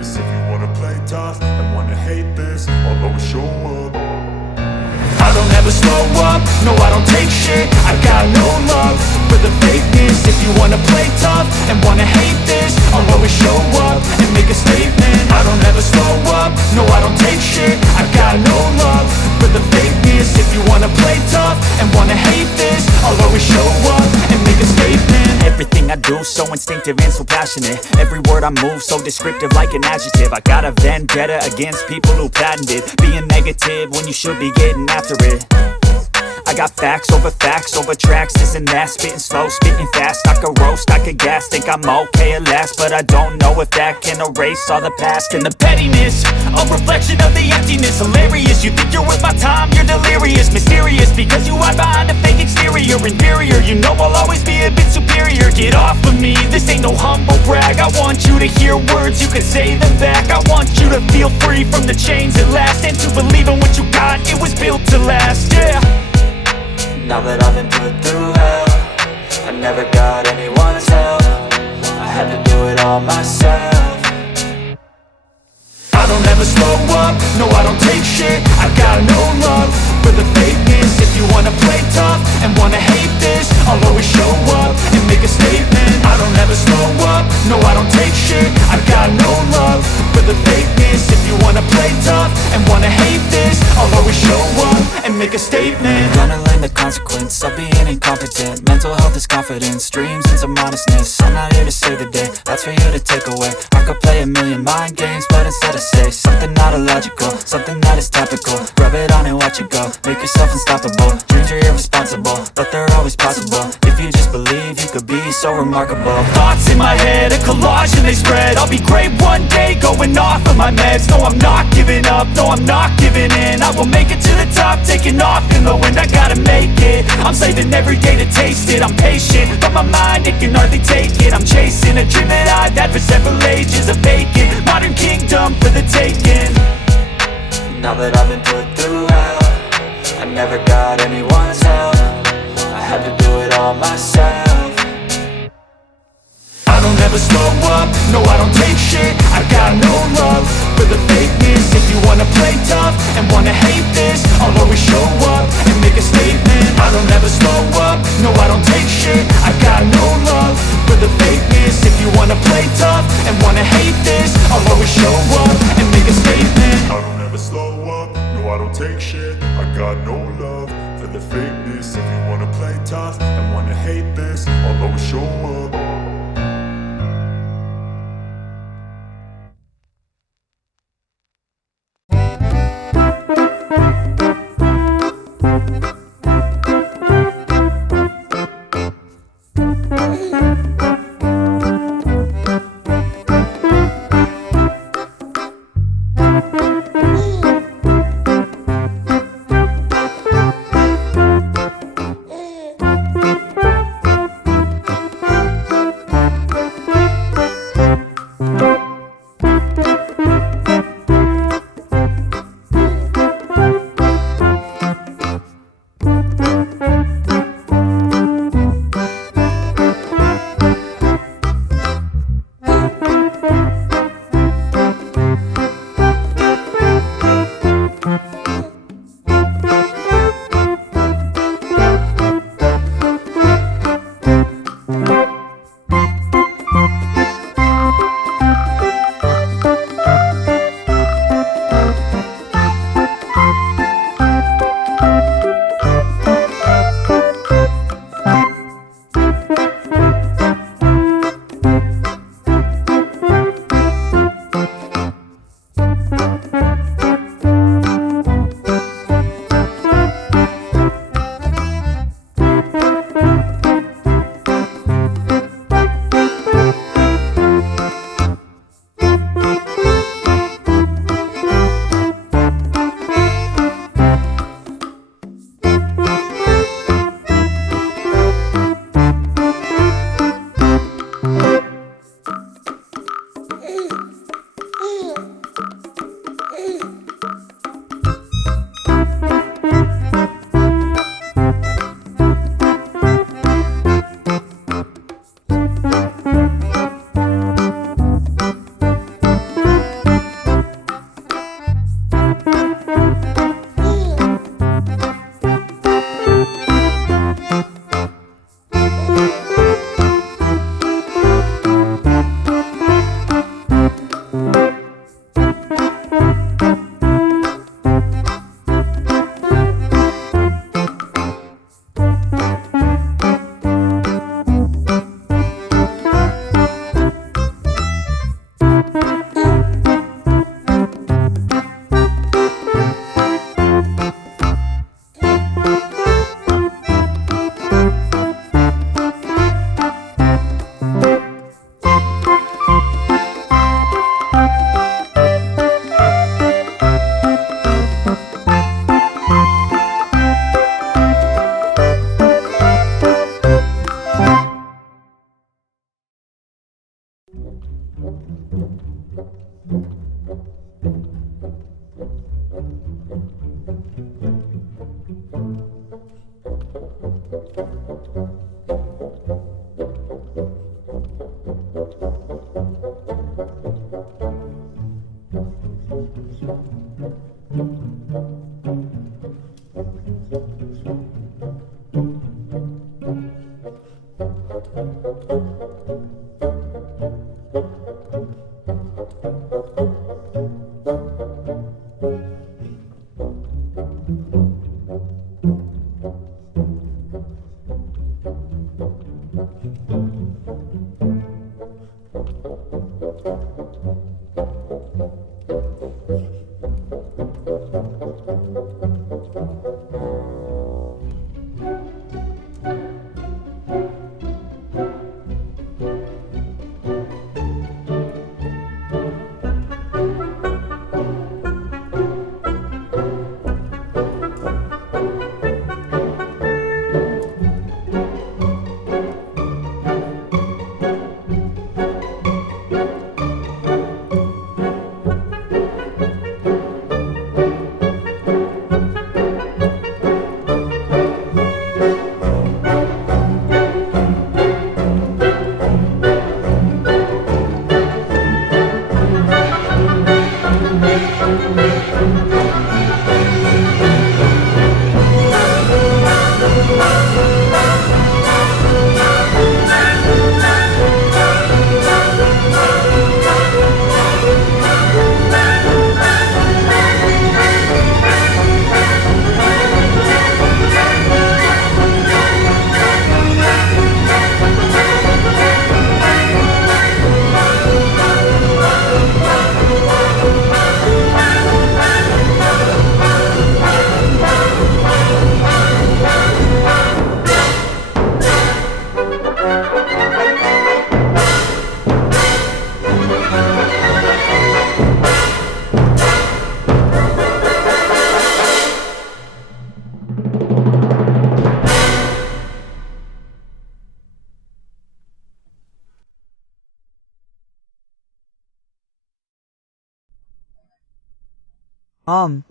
fakeness. If you wanna play tough and wanna hate this, I'll always show up. I don't ever slow up, no I don't take shit. I got no love for the fakeness. If you wanna play tough and wanna hate this, I'll always show up and make a statement. I don't ever slow up, no I don't take shit. I got no love for the fakeness. If you wanna play tough and wanna hate this, I'll always show up and make a statement. Everything I do so instinctive and so passionate. Every word I move so descriptive like an adjective. I got a vendetta against people who patented being negative when you should be getting after it. I got facts over tracks, this and that. Spitting slow, spitting fast, I could roast, I could gas. Think I'm okay at last, but I don't know if that can erase all the past. And the pettiness, a reflection of the emptiness. Hilarious, you think you're worth my time, you're delirious. Mysterious, because you hide behind a fake exterior. Inferior, you know I'll always be a bit superior. Get off of me, this ain't no humble brag. I want you to hear words, you can say them back. I want you to feel free from the chains at last, and to believe in what you got, it was built to last, yeah. Now that I've been put through hell, I never got anyone's help. I had to do it all myself. I don't ever slow up, no I don't take shit. I got no love for the fakeness. If you wanna play tough and wanna hate this, I'll always show up and make a statement. I don't ever slow up, no I don't take shit. I got no love for the fakeness. If you wanna play tough and wanna hate this, I'll always show up and make a statement. Gonna learn the consequence of being incompetent. Mental health is confidence, dreams and some modestness. I'm not here to save the day, that's for you to take away. I could play a million mind games, but instead I say something not illogical, something that is topical. Rub it on and watch it go, make yourself unstoppable. Dreams are irresponsible, but they're always possible. If you just believe, you could be so remarkable. Thoughts in my head, a collage and they spread. I'll be great one day, going off of my meds. No, I'm not giving up, no, I'm not giving in. I will make it to the top, taking off in the wind. I gotta make it, I'm saving every day to taste it. I'm patient, but my mind, it can hardly take it. I'm chasing a dream that I've had for several ages. A vacant, modern kingdom for the taking. Now that I've been put through hell, I never got anyone's help. I had to do it all myself. I don't ever slow up, no I don't take shit. I got no love for the fakeness. If you wanna play tough and wanna hate this, I'll always show up and make a statement. I don't ever slow up, no I don't take shit. I got no love for the fakeness. If you wanna play tough and wanna hate this, I'll always show up and make a statement. I don't ever slow up, no I don't take shit. I got no love for the fakeness. If you wanna play tough and wanna hate this, I'll always show up.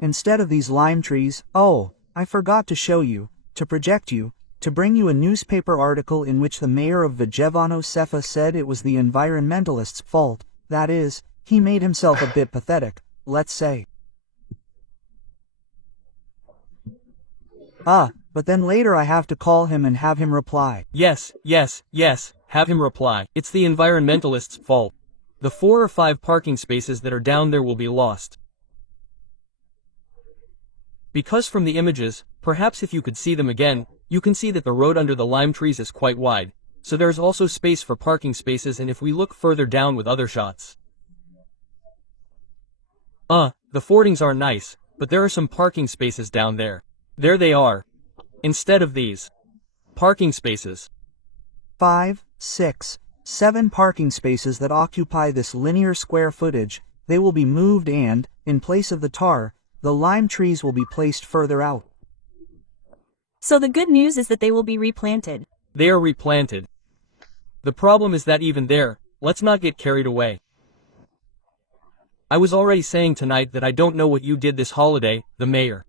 Instead of these lime trees, oh, I forgot to show you, to project you, to bring you a newspaper article in which the mayor of Vigevano Cefa said it was the environmentalists' fault, that is, he made himself a bit pathetic, let's say. But then later I have to call him and have him reply. Yes, have him reply. It's the environmentalists' fault. The 4 or 5 parking spaces that are down there will be lost. Because from the images, perhaps if you could see them again, you can see that the road under the lime trees is quite wide, so there's also space for parking spaces. And if we look further down with other shots. The fordings aren't nice, but there are some parking spaces down there. There they are. Instead of these parking spaces. 5, 6, 7 parking spaces that occupy this linear square footage, they will be moved and, in place of the tar, the lime trees will be placed further out. So the good news is that they will be replanted. They are replanted. The problem is that even there, let's not get carried away. I was already saying tonight that I don't know what you did this holiday, the mayor.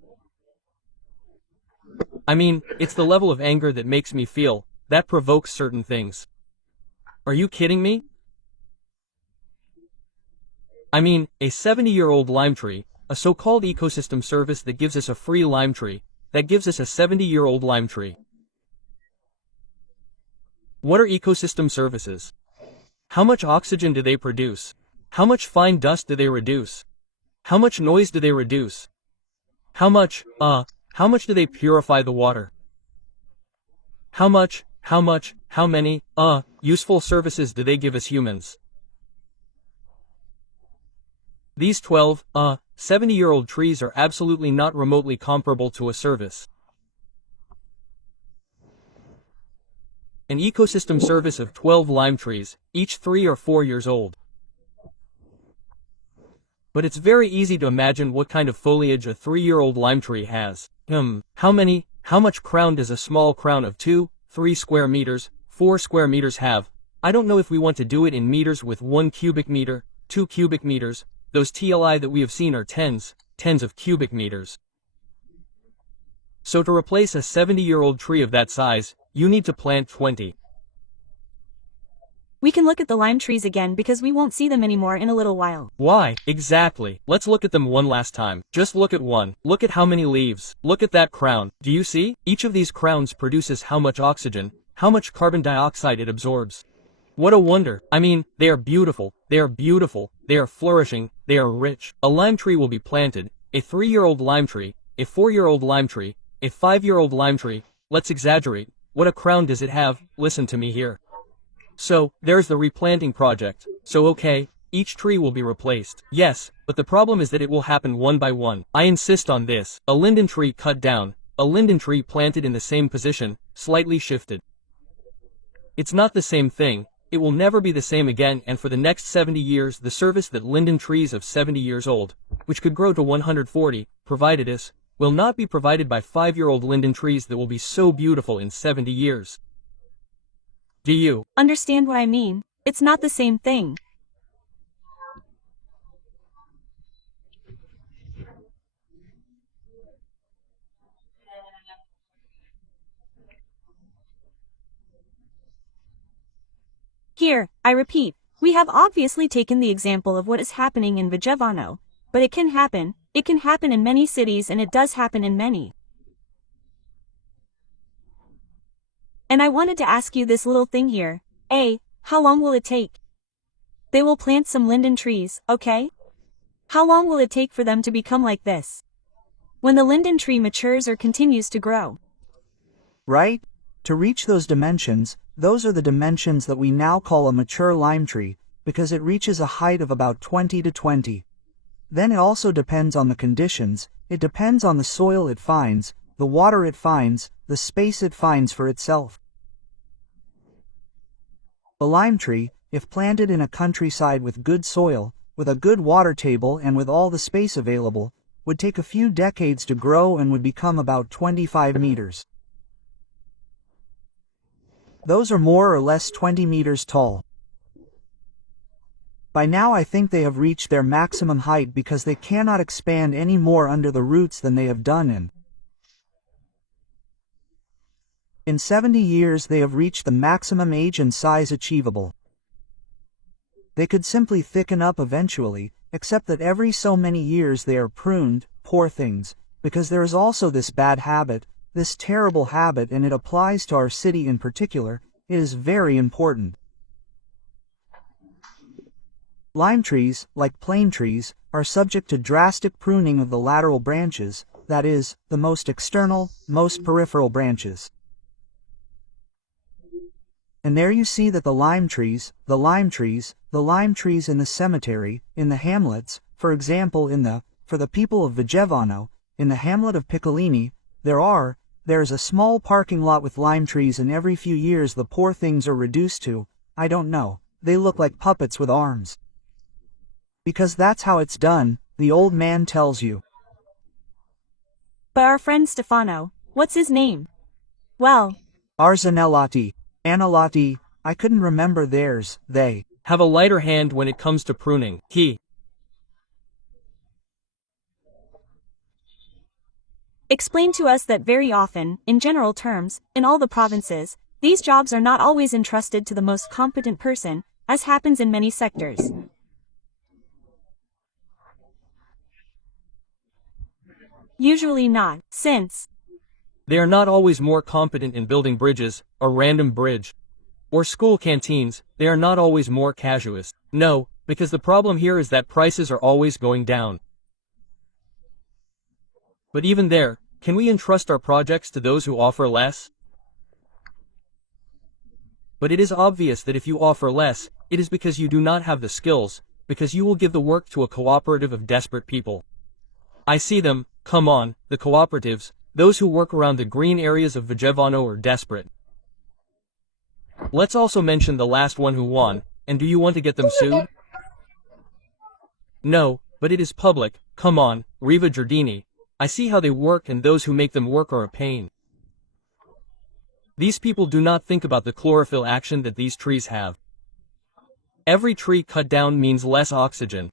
I mean, it's the level of anger that makes me feel, that provokes certain things. Are you kidding me? I mean, a 70-year-old lime tree, a so-called ecosystem service that gives us a free lime tree, that gives us a 70-year-old lime tree. What are ecosystem services? How much oxygen do they produce? How much fine dust do they reduce? How much noise do they reduce? How much do they purify the water? How many, useful services do they give us humans? These 12, 70-year-old trees are absolutely not remotely comparable to a service. An ecosystem service of 12 lime trees, each 3 or 4 years old. But it's very easy to imagine what kind of foliage a 3-year-old lime tree has. How much crown does a small crown of 2, 3 square meters, 4 square meters have? I don't know if we want to do it in meters with 1 cubic meter, 2 cubic meters. Those TLI that we have seen are tens of cubic meters. So to replace a 70-year-old tree of that size, you need to plant 20. We can look at the lime trees again because we won't see them anymore in a little while. Why? Exactly. Let's look at them one last time. Just look at one. Look at how many leaves. Look at that crown. Do you see? Each of these crowns produces how much oxygen, how much carbon dioxide it absorbs. What a wonder. I mean, they are beautiful, they are flourishing, they are rich. A lime tree will be planted, a 3-year-old lime tree, a 4-year-old lime tree, a 5-year-old lime tree. Let's exaggerate. What a crown does it have? Listen to me here. So, there's the replanting project. So okay, each tree will be replaced. Yes, but the problem is that it will happen one by one. I insist on this. A linden tree cut down, a linden tree planted in the same position, slightly shifted. It's not the same thing. It will never be the same again, and for the next 70 years the service that linden trees of 70 years old, which could grow to 140, provided us, will not be provided by 5-year-old linden trees that will be so beautiful in 70 years. Do you understand what I mean? It's not the same thing. Here, I repeat, we have obviously taken the example of what is happening in Vigevano, but it can happen in many cities, and it does happen in many. And I wanted to ask you this little thing here. How long will it take? They will plant some linden trees, okay? How long will it take for them to become like this? When the linden tree matures or continues to grow? Right? To reach those dimensions, those are the dimensions that we now call a mature lime tree, because it reaches a height of about 20 to 20. Then it also depends on the conditions, it depends on the soil it finds, the water it finds, the space it finds for itself. A lime tree, if planted in a countryside with good soil, with a good water table and with all the space available, would take a few decades to grow and would become about 25 meters. Those are more or less 20 meters tall. By now I think they have reached their maximum height because they cannot expand any more under the roots than they have done in 70 years they have reached the maximum age and size achievable. They could simply thicken up eventually, except that every so many years they are pruned, poor things, because there is also this bad habit, this terrible habit, and it applies to our city in particular. It is very important. Lime trees, like plane trees, are subject to drastic pruning of the lateral branches, that is, the most external, most peripheral branches. And there you see that the lime trees in the cemetery, in the hamlets, for example for the people of Vigevano, in the hamlet of Piccolini, there is a small parking lot with lime trees, and every few years the poor things are reduced to, I don't know, they look like puppets with arms. Because that's how it's done, the old man tells you. But our friend Stefano, what's his name? Well, Arzanelotti, Analotti, I couldn't remember theirs, they have a lighter hand when it comes to pruning. He explained to us that very often, in general terms, in all the provinces, these jobs are not always entrusted to the most competent person, as happens in many sectors. Usually not, since they are not always more competent in building bridges, a random bridge, or school canteens. They are not always more casuist. No, because the problem here is that prices are always going down. But even there, can we entrust our projects to those who offer less? But it is obvious that if you offer less, it is because you do not have the skills, because you will give the work to a cooperative of desperate people. I see them, come on, the cooperatives, those who work around the green areas of Vigevano are desperate. Let's also mention the last one who won, and do you want to get them sued? No, But it is public, come on, Riva Giardini. I see how they work and those who make them work are a pain. These people do not think about the chlorophyll action that these trees have. Every tree cut down means less oxygen.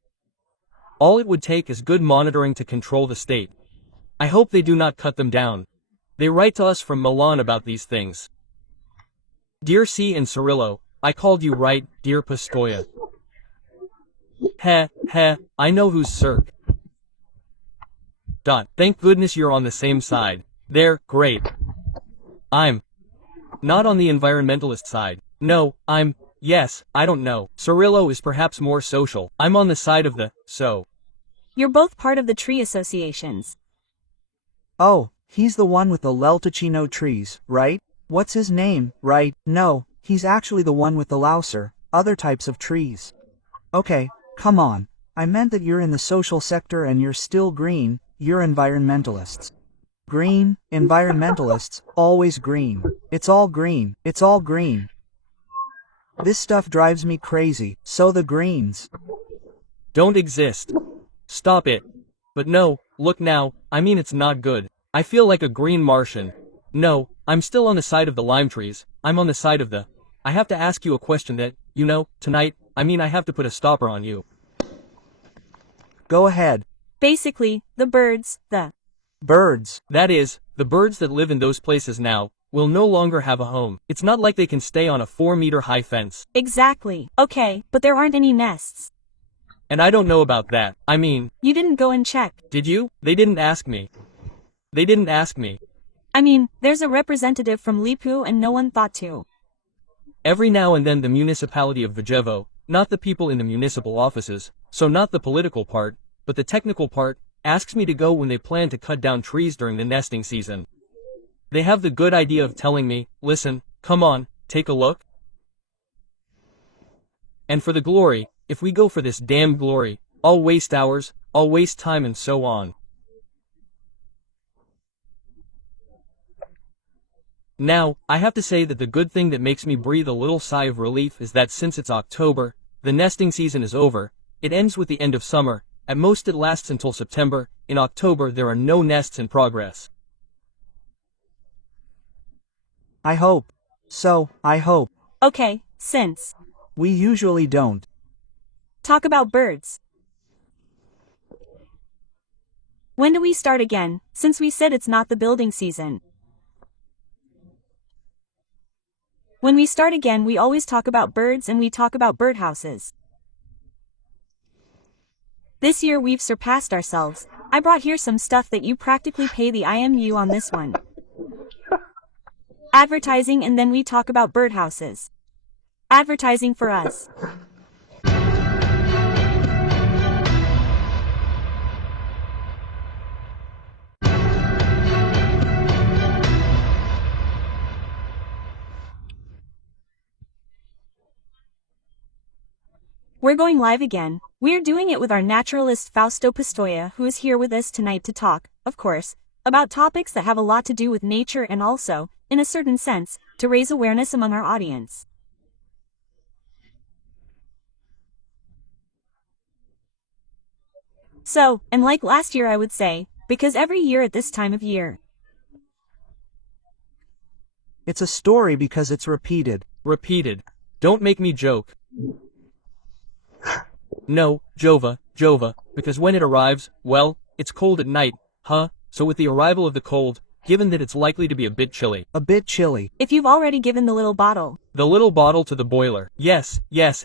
All it would take is good monitoring to control the state. I hope they do not cut them down. They write to us from Milan about these things. Dear C and Cirillo, I called you right, dear Pistoia. Heh, I know who's Cirque. Thank goodness you're on the same side. There, great. I'm not on the environmentalist side. No, yes, I don't know. Cirillo is perhaps more social. I'm on the side of the, so. You're both part of the tree associations. Oh, he's the one with the Lelticino trees, right? What's his name, right? No, he's actually the one with the louser, other types of trees. Okay, come on. I meant that you're in the social sector and you're still green, you're environmentalists. Green, environmentalists, always green. It's all green, it's all green. This stuff drives me crazy, so the Greens don't exist. Stop it. But no, look now, I mean it's not good. I feel like a green Martian. No, I'm still on the side of the lime trees, I'm on the side of the... I have to ask you a question that, you know, tonight, I have to put a stopper on you. Go ahead. Basically, the birds, Birds. That is, the birds that live in those places now, will no longer have a home. It's not like they can stay on a 4-meter high fence. Exactly. Okay, but there aren't any nests. And I don't know about that. You didn't go and check. Did you? They didn't ask me. They didn't ask me. There's a representative from Lipu and no one thought to. Every now and then the municipality of Valjevo, not the people in the municipal offices, so not the political part, but the technical part, asks me to go when they plan to cut down trees during the nesting season. They have the good idea of telling me, listen, come on, take a look. And for the glory, if we go for this damn glory, I'll waste hours, I'll waste time and so on. Now, I have to say that the good thing that makes me breathe a little sigh of relief is that since it's October, the nesting season is over, it ends with the end of summer, at most it lasts until September, in October there are no nests in progress. I hope. So, I hope. Okay, since we usually don't talk about birds. When do we start again, since we said it's not the building season? When we start again we always talk about birds and we talk about birdhouses. This year we've surpassed ourselves. I brought here some stuff that you practically pay the IMU on this one. Advertising and then we talk about birdhouses. Advertising for us. We're going live again. We're doing it with our naturalist Fausto Pistoia, who is here with us tonight to talk, of course, about topics that have a lot to do with nature and also, in a certain sense, to raise awareness among our audience. So, and like last year I would say, because every year at this time of year, it's a story because it's repeated. Repeated. Don't make me joke. No, Jova, because when it arrives, well, it's cold at night, huh? So with the arrival of the cold, given that it's likely to be a bit chilly. A bit chilly. If you've already given the little bottle. The little bottle to the boiler. Yes,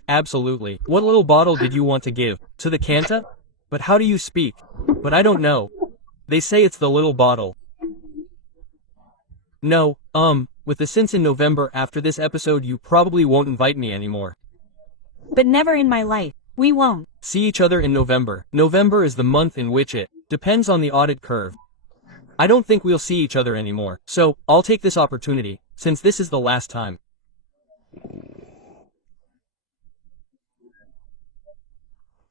absolutely. What little bottle did you want to give? To the Canta? But how do you speak? But I don't know. They say it's the little bottle. No, with the since in November after this episode you probably won't invite me anymore. But never in my life. We won't. See each other in November. November is the month in which it depends on the audit curve. I don't think we'll see each other anymore, so I'll take this opportunity, since this is the last time.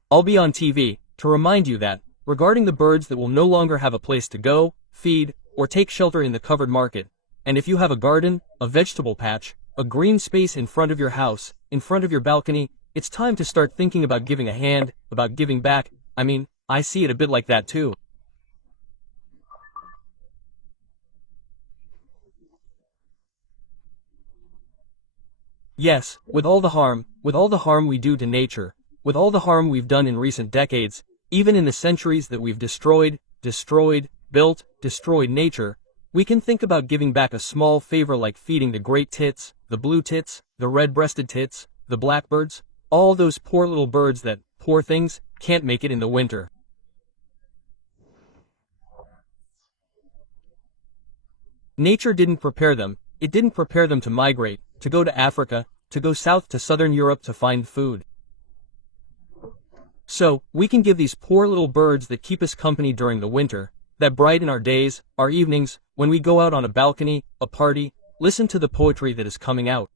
I'll be on TV, to remind you that, regarding the birds that will no longer have a place to go, feed, or take shelter in the covered market, and if you have a garden, a vegetable patch, a green space in front of your house, in front of your balcony, it's time to start thinking about giving a hand, about giving back. I'm I see it a bit like that too. Yes, with all the harm we do to nature, with all the harm we've done in recent decades, even in the centuries that we've destroyed, built, destroyed nature, we can think about giving back a small favor like feeding the great tits, the blue tits, the red-breasted tits, the blackbirds, all those poor little birds that, poor things, can't make it in the winter. Nature didn't prepare them, it didn't prepare them to migrate, to go to Africa, to go south to southern Europe to find food. So, we can give these poor little birds that keep us company during the winter, that brighten our days, our evenings, when we go out on a balcony, a party, listen to the poetry that is coming out.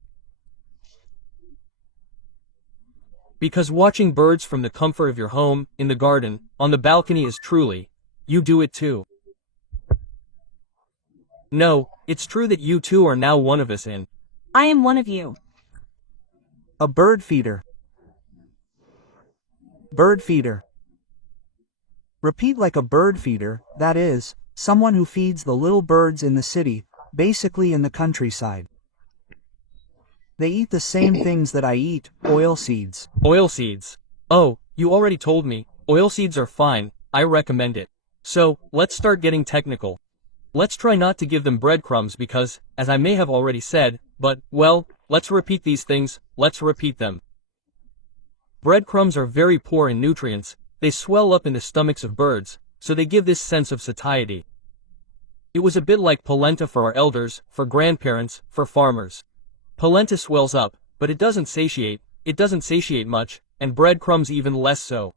Because watching birds from the comfort of your home, in the garden, on the balcony is truly, you do it too. No, it's true that you too are now one of us in. I am one of you. A bird feeder. Bird feeder. Repeat like a bird feeder, that is, someone who feeds the little birds in the city, basically in the countryside. They eat the same things that I eat, oilseeds. Oilseeds. Oh, you already told me, oilseeds are fine, I recommend it. So, let's start getting technical. Let's try not to give them breadcrumbs because, as I may have already said, but, well, let's repeat these things, let's repeat them. Breadcrumbs are very poor in nutrients, they swell up in the stomachs of birds, so they give this sense of satiety. It was a bit like polenta for our elders, for grandparents, for farmers. Polenta swells up, but it doesn't satiate much, and breadcrumbs even less so.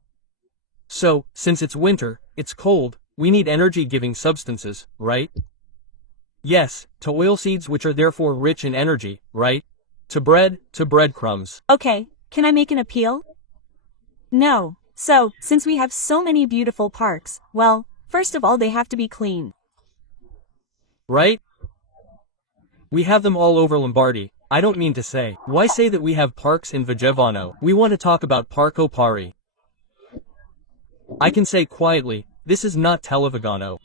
So, since it's winter, it's cold, we need energy-giving substances, right? Yes, to oilseeds which are therefore rich in energy, right? To breadcrumbs. Okay, can I make an appeal? No. So, since we have so many beautiful parks, well, first of all they have to be clean. Right? We have them all over Lombardy, I don't mean to say. Why say that we have parks in Vigevano? We want to talk about Parco Pari. I can say quietly, this is not Televigano.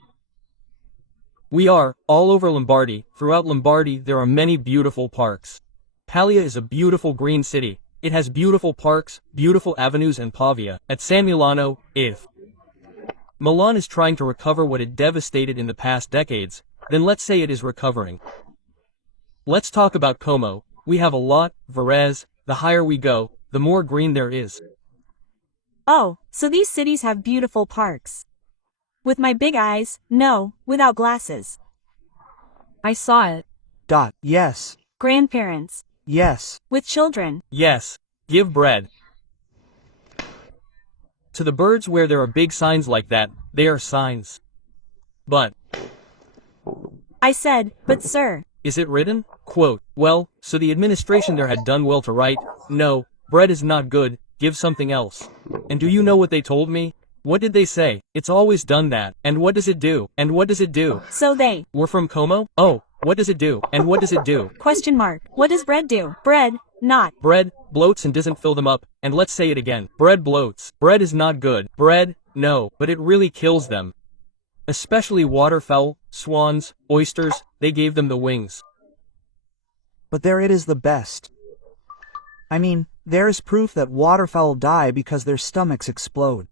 We are, all over Lombardy, throughout Lombardy there are many beautiful parks. Pavia is a beautiful green city. It has beautiful parks, beautiful avenues and Pavia. At San Milano, if Milan is trying to recover what it devastated in the past decades, then let's say it is recovering. Let's talk about Como. We have a lot, Varese, the higher we go, the more green there is. Oh, so these cities have beautiful parks. With my big eyes, no, without glasses. I saw it. Yes. Grandparents. Yes. With children. Yes. Give bread. To the birds where there are big signs like that, they are signs. But. I said, but sir. Is it written? Quote, well, so the administration there had done well to write, no, bread is not good, give something else. And do you know what they told me? What did they say? It's always done that. And what does it do? And what does it do? So they were from Como? Oh, what does it do? And what does it do? Question mark. What does bread do? Bread, not. Bread, bloats and doesn't fill them up. And let's say it again. Bread bloats. Bread is not good. Bread, no, but it really kills them. Especially waterfowl, swans, oysters, they gave them the wings. But there it is the best. I mean, there is proof that waterfowl die because their stomachs explode.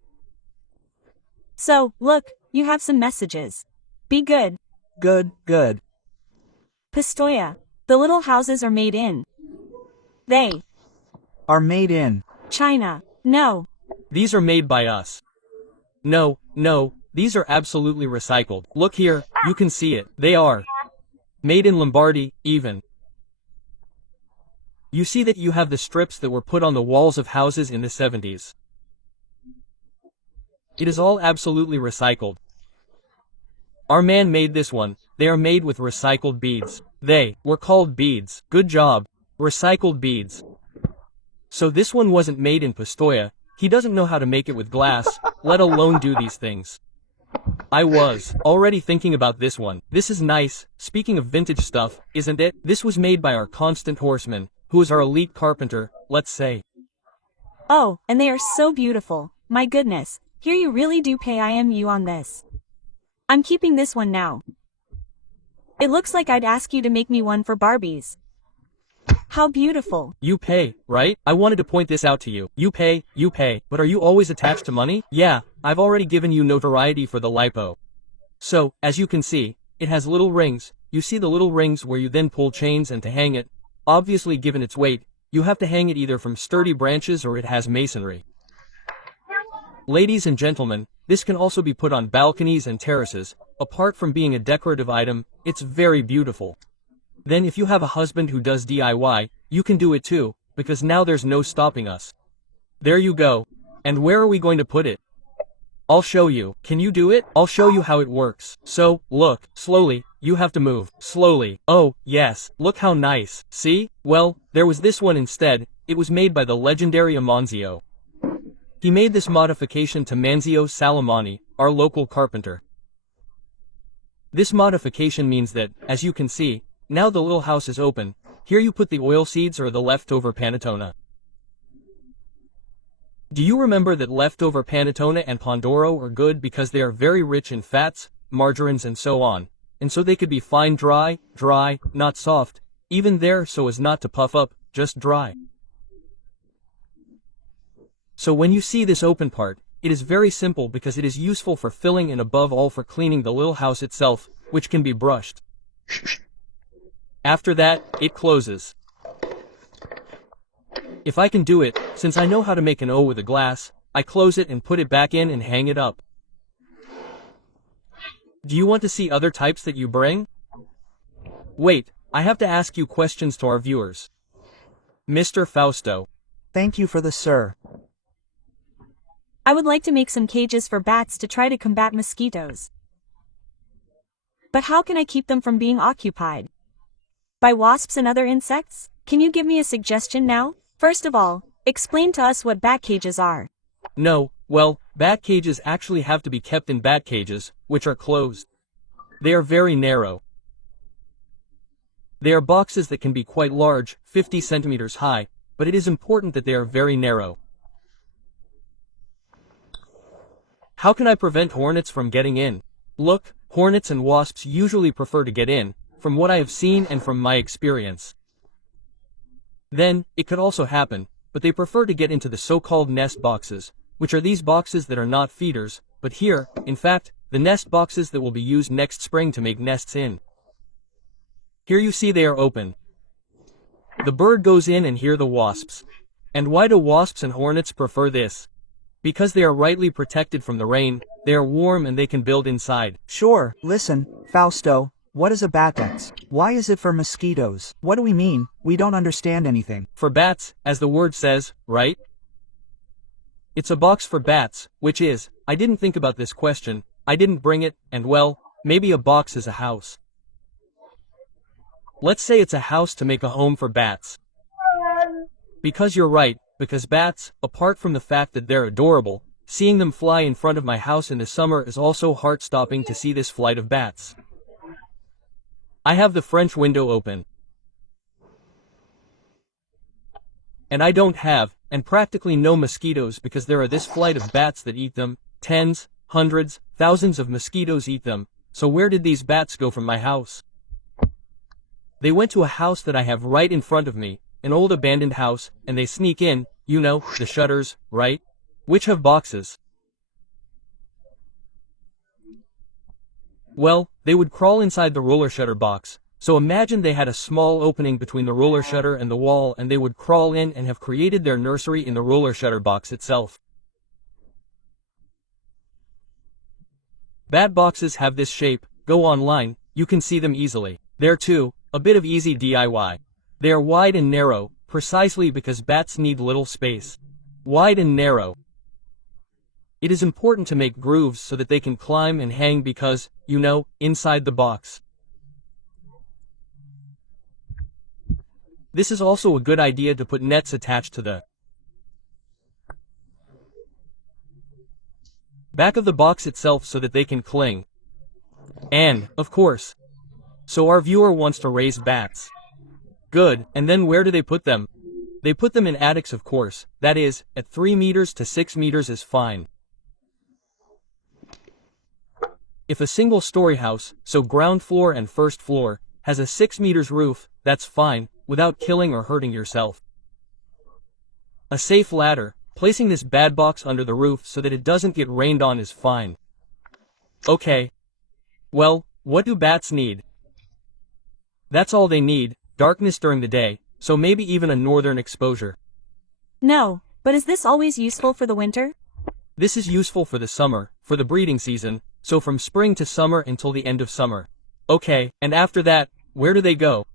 So, look, you have some messages. Be good. Good. Pistoia. The little houses are made in. They are made in China. No. These are made by us. No, these are absolutely recycled. Look here, you can see it. They are made in Lombardy, even. You see that you have the strips that were put on the walls of houses in the 70s. It is all absolutely recycled. Our man made this one. They are made with recycled beads. They were called beads. Good job. Recycled beads. So this one wasn't made in Pistoia. He doesn't know how to make it with glass, let alone do these things. I was already thinking about this one. This is nice. Speaking of vintage stuff, isn't it? This was made by our constant horseman, who is our elite carpenter, let's say. Oh, and they are so beautiful. My goodness. Here you really do pay IMU on this. I'm keeping this one now. It looks like I'd ask you to make me one for Barbies. How beautiful. You pay, right? I wanted to point this out to you. You pay, but are you always attached to money? Yeah, I've already given you notoriety for the lipo. So, as you can see, it has little rings. You see the little rings where you then pull chains, and to hang it, obviously given its weight, you have to hang it either from sturdy branches or it has masonry. Ladies and gentlemen, this can also be put on balconies and terraces. Apart from being a decorative item, it's very beautiful. Then if you have a husband who does DIY, you can do it too, because now there's no stopping us. There you go. And where are we going to put it? I'll show you. Can you do it? I'll show you how it works. So, look, slowly, you have to move. Slowly. Oh, yes, look how nice. See? Well, there was this one instead. It was made by the legendary Amanzio. He made this modification to Manzio Salamani, our local carpenter. This modification means that, as you can see, now the little house is open. Here you put the oil seeds or the leftover panettone. Do you remember that leftover panettone and pandoro are good because they are very rich in fats, margarines and so on, and so they could be fine dry, not soft, even there so as not to puff up, just dry. So when you see this open part, it is very simple because it is useful for filling and above all for cleaning the little house itself, which can be brushed. After that, it closes. If I can do it, since I know how to make an O with a glass, I close it and put it back in and hang it up. Do you want to see other types that you bring? Wait, I have to ask you questions to our viewers. Mr. Fausto. Thank you for the sir. I would like to make some cages for bats to try to combat mosquitoes. But how can I keep them from being occupied by wasps and other insects? Can you give me a suggestion now? First of all, explain to us what bat cages are. No, well, bat cages actually have to be kept in bat cages, which are closed. They are very narrow. They are boxes that can be quite large, 50 centimeters high, but it is important that they are very narrow. How can I prevent hornets from getting in? Look, hornets and wasps usually prefer to get in, from what I have seen and from my experience. Then, it could also happen, but they prefer to get into the so-called nest boxes, which are these boxes that are not feeders, but here, in fact, the nest boxes that will be used next spring to make nests in. Here you see they are open. The bird goes in and here the wasps. And why do wasps and hornets prefer this? Because they are rightly protected from the rain, they are warm and they can build inside. Sure, listen, Fausto, what is a batex? Why is it for mosquitoes? What do we mean? We don't understand anything. For bats, as the word says, right? It's a box for bats, which is, I didn't think about this question, I didn't bring it, and well, maybe a box is a house. Let's say it's a house to make a home for bats. Because you're right, because bats, apart from the fact that they're adorable, seeing them fly in front of my house in the summer is also heart-stopping to see this flight of bats. I have the French window open. And I don't have, and practically no mosquitoes because there are this flight of bats that eat them, tens, hundreds, thousands of mosquitoes eat them, so where did these bats go from my house? They went to a house that I have right in front of me, an old abandoned house, and they sneak in, you know, the shutters, right? Which have boxes. Well, they would crawl inside the roller shutter box, so imagine they had a small opening between the roller shutter and the wall and they would crawl in and have created their nursery in the roller shutter box itself. Bat boxes have this shape, go online, you can see them easily. There too, a bit of easy DIY. They are wide and narrow, precisely because bats need little space. Wide and narrow. It is important to make grooves so that they can climb and hang because, you know, inside the box. This is also a good idea to put nets attached to the back of the box itself so that they can cling. And, of course, so our viewer wants to raise bats. Good, and then where do they put them? They put them in attics, of course, that is, at 3 meters to 6 meters is fine. If a single-story house, so ground floor and first floor, has a 6 meters roof, that's fine, without killing or hurting yourself. A safe ladder, placing this bad box under the roof so that it doesn't get rained on is fine. Okay. Well, what do bats need? That's all they need, darkness during the day, so maybe even a northern exposure. No, but is this always useful for the winter? This is useful for the summer, for the breeding season, so from spring to summer until the end of summer. Okay, and after that, where do they go?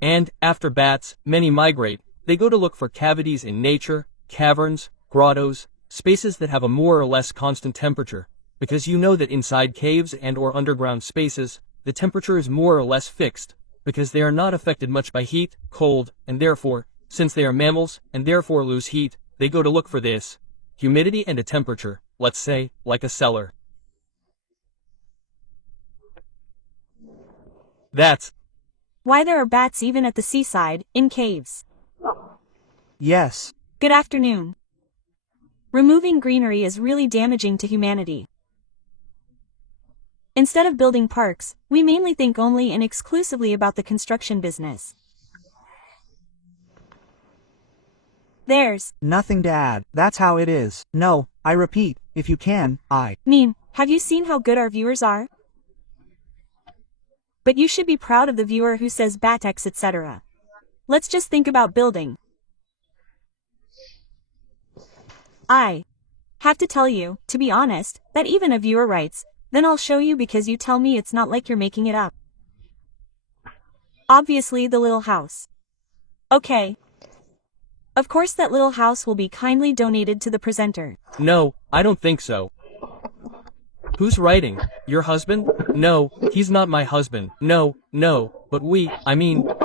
And, after bats, many migrate. They go to look for cavities in nature, caverns, grottos, spaces that have a more or less constant temperature, because you know that inside caves and or underground spaces, the temperature is more or less fixed, because they are not affected much by heat, cold, and therefore, since they are mammals, and therefore lose heat, they go to look for this, humidity and a temperature, let's say, like a cellar. That's Why there are bats even at the seaside, in caves. Yes. Good afternoon. Removing greenery is really damaging to humanity. Instead of building parks, we mainly think only and exclusively about the construction business. There's Nothing to add. That's how it is. No, I repeat, if you can, have you seen how good our viewers are? But you should be proud of the viewer who says Batex etc. Let's just think about building. I have to tell you, to be honest, that even a viewer writes, then I'll show you because you tell me it's not like you're making it up. Obviously the little house. Okay. Of course that little house will be kindly donated to the presenter. No, I don't think so. Who's writing? Your husband? No, he's not my husband. No, but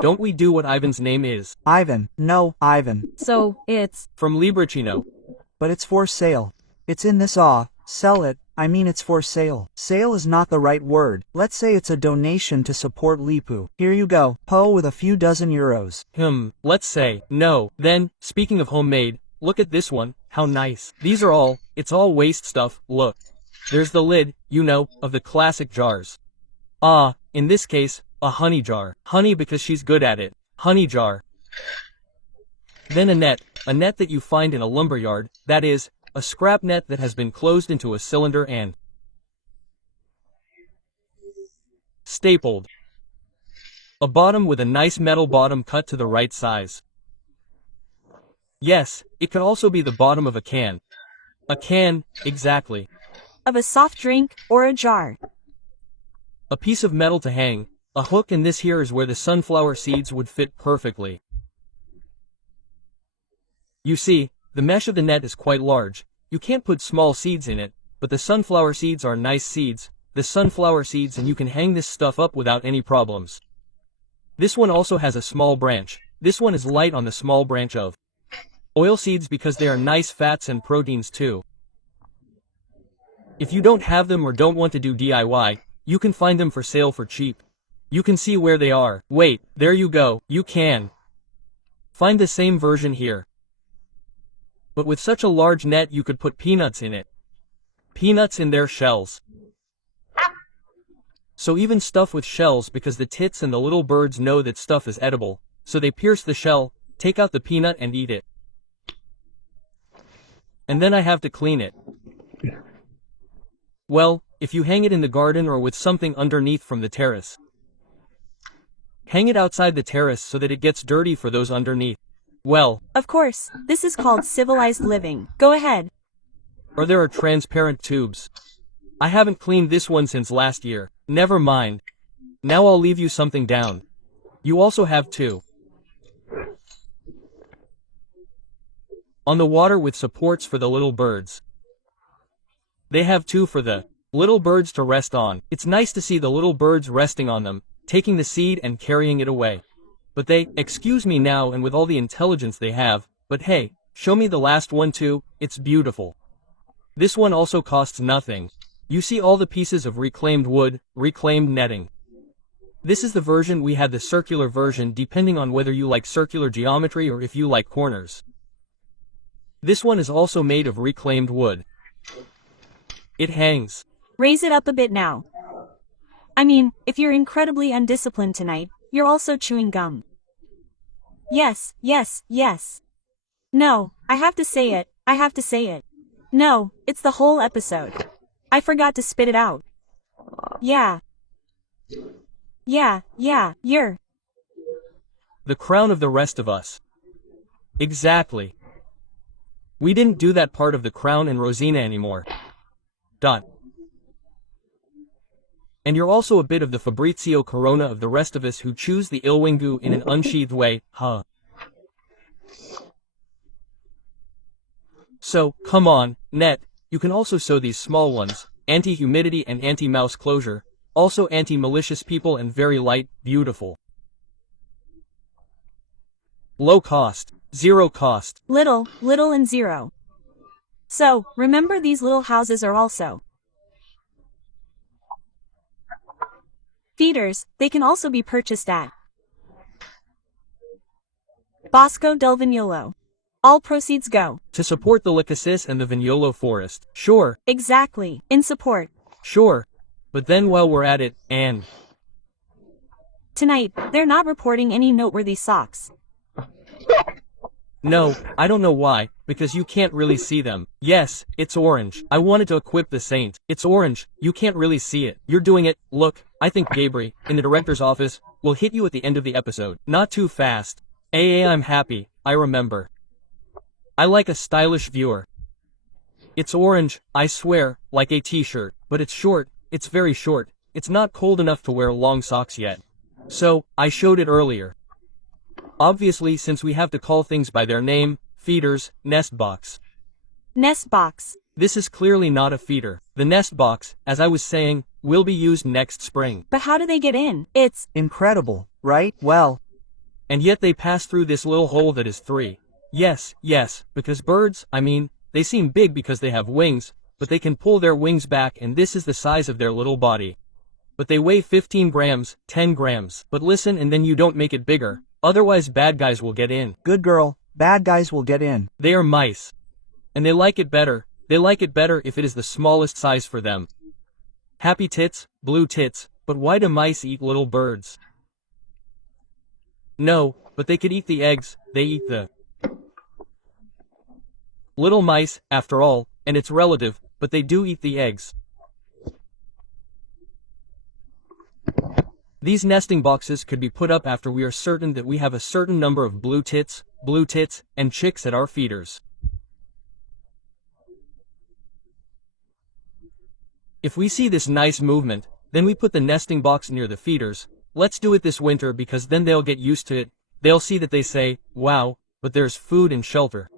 don't we do what Ivan's name is? Ivan. No, Ivan. So, it's From Libricino. But it's for sale. It's in this sell it, it's for sale. Sale is not the right word. Let's say it's a donation to support Lipu. Here you go, Poe with a few dozen euros. Let's say, no. Then, speaking of homemade, look at this one, how nice. It's all waste stuff, look. There's the lid, of the classic jars. In this case, a honey jar. Honey because she's good at it. Honey jar. Then a net that you find in a lumberyard, that is, a scrap net that has been closed into a cylinder and stapled. A bottom with a nice metal bottom cut to the right size. Yes, it could also be the bottom of a can. A can, exactly. of a soft drink, or a jar. A piece of metal to hang, a hook, and this here is where the sunflower seeds would fit perfectly. You see, the mesh of the net is quite large. You can't put small seeds in it, but the sunflower seeds are nice seeds, and you can hang this stuff up without any problems. This one also has a small branch. This one is light on the small branch of oil seeds because they are nice fats and proteins too. If you don't have them or don't want to do DIY, you can find them for sale for cheap. You can see where they are. Wait, there you go, you can find the same version here. But with such a large net you could put peanuts in it. Peanuts in their shells. So even stuff with shells because the tits and the little birds know that stuff is edible, so they pierce the shell, take out the peanut and eat it. And then I have to clean it. Well, if you hang it in the garden or with something underneath from the terrace. Hang it outside the terrace so that it gets dirty for those underneath. Well, of course, this is called civilized living. Go ahead. Or there are transparent tubes. I haven't cleaned this one since last year. Never mind. Now I'll leave you something down. You also have two. On the water with supports for the little birds. They have two for the little birds to rest on. It's nice to see the little birds resting on them, taking the seed and carrying it away. But they, excuse me now and with all the intelligence they have, but hey, show me the last one too, it's beautiful. This one also costs nothing. You see all the pieces of reclaimed wood, reclaimed netting. This is the version we had, the circular version, depending on whether you like circular geometry or if you like corners. This one is also made of reclaimed wood. It hangs. Raise it up a bit now. I mean, if you're incredibly undisciplined tonight, you're also chewing gum. Yes, yes, yes. No, I have to say it, I have to say it. No, it's the whole episode. I forgot to spit it out. Yeah. Yeah, you're The crown of the rest of us. Exactly. We didn't do that part of the crown and Rosina anymore. Dot. And you're also a bit of the Fabrizio Corona of the rest of us who choose the Ilwingu in an unsheathed way, huh? So, come on, Net, you can also sew these small ones, anti-humidity and anti-mouse closure, also anti-malicious people and very light, beautiful. Low cost, zero cost. little and zero. So, remember these little houses are also feeders. They can also be purchased at Bosco del Vignolo. All proceeds go. To support the Lycosis and the Vignolo forest. Sure. Exactly. In support. Sure. But then while we're at it, and Tonight, they're not reporting any noteworthy socks. no, I don't know why, because you can't really see them. Yes, it's orange. I wanted to equip the saint. It's orange, you can't really see it. You're doing it. Look, I think Gabri, in the director's office, will hit you at the end of the episode. Not too fast. I'm happy, I remember. I like a stylish viewer. It's orange, I swear, like a t-shirt, but it's short, it's very short. It's not cold enough to wear long socks yet. So, I showed it earlier. Obviously, since we have to call things by their name, feeders, nest box. Nest box. This is clearly not a feeder. The nest box, as I was saying, will be used next spring. But how do they get in? It's Incredible, right? Well, And yet they pass through this little hole that is 3. Yes, because birds, I mean, they seem big because they have wings, but they can pull their wings back and this is the size of their little body. But they weigh 15 grams, 10 grams. But listen and then you don't make it bigger, otherwise bad guys will get in. good girl, bad guys will get in. They are mice. And they like it better if it is the smallest size for them. Happy tits, blue tits, but why do mice eat little birds? No, but they could eat the eggs, they eat the little mice, after all, and it's relative, but they do eat the eggs. These nesting boxes could be put up after we are certain that we have a certain number of blue tits, and chicks at our feeders. If we see this nice movement, then we put the nesting box near the feeders. Let's do it this winter because then they'll get used to it. They'll see that they say, wow, but there's food and shelter.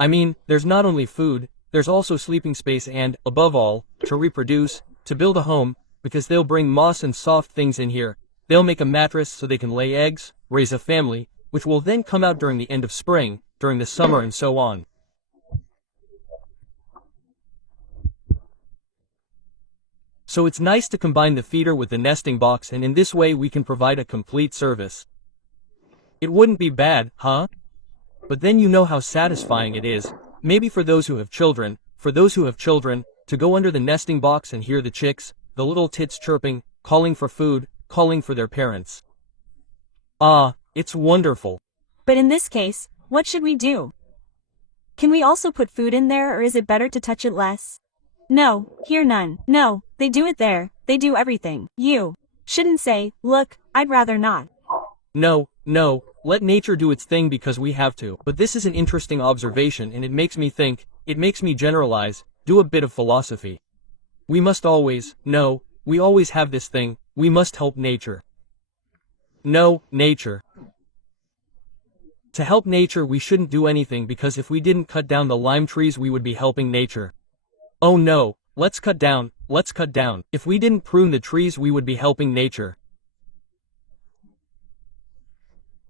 I mean, there's not only food, there's also sleeping space and, above all, to reproduce, to build a home, because they'll bring moss and soft things in here. They'll make a mattress so they can lay eggs, raise a family, which will then come out during the end of spring, during the summer and so on. So it's nice to combine the feeder with the nesting box and in this way we can provide a complete service. It wouldn't be bad, huh? But then you know how satisfying it is, maybe for those who have children, to go under the nesting box and hear the chicks, the little tits chirping, calling for food, calling for their parents. Ah, it's wonderful. But in this case, what should we do? Can we also put food in there or is it better to touch it less? No, here none. No, they do it there, they do everything. You shouldn't say, look, I'd rather not. No, let nature do its thing because we have to. But this is an interesting observation and it makes me think, it makes me generalize, do a bit of philosophy. We must always, no, we always have this thing, we must help nature. No, nature. To help nature we shouldn't do anything because if we didn't cut down the lime trees we would be helping nature. Oh no, let's cut down. If we didn't prune the trees we would be helping nature.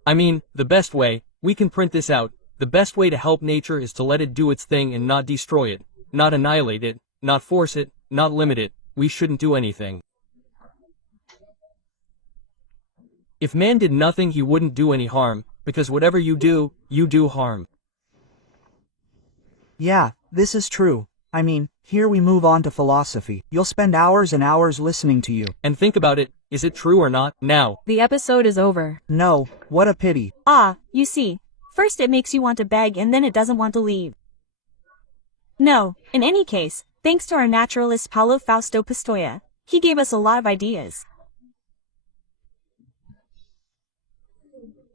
I mean, the best way, we can print this out, the best way to help nature is to let it do its thing and not destroy it, not annihilate it, not force it, not limit it, we shouldn't do anything. If man did nothing he wouldn't do any harm, because whatever you do harm. Yeah, this is true. I mean, here we move on to philosophy. You'll spend hours and hours listening to you. And think about it, is it true or not? Now, The episode is over. No, what a pity. Ah, you see. First it makes you want to beg and then it doesn't want to leave. No, in any case, thanks to our naturalist Paulo Fausto Pistoia. He gave us a lot of ideas.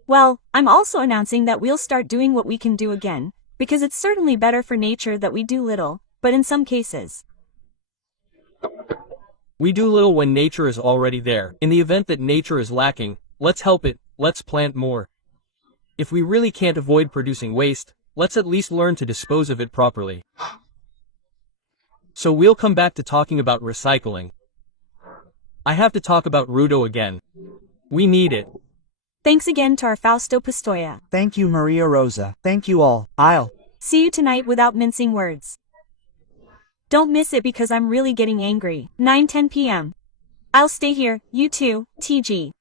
Well, I'm also announcing that we'll start doing what we can do again, because it's certainly better for nature that we do little, but in some cases. we do little when nature is already there. In the event that nature is lacking, let's help it, let's plant more. If we really can't avoid producing waste, let's at least learn to dispose of it properly. So we'll come back to talking about recycling. I have to talk about Rudo again. We need it. Thanks again to our Fausto Pistoia. Thank you, Mariarosa. Thank you all. I'll See you tonight without mincing words. Don't miss it because I'm really getting angry. 9:10 p.m. I'll stay here, you too, TG.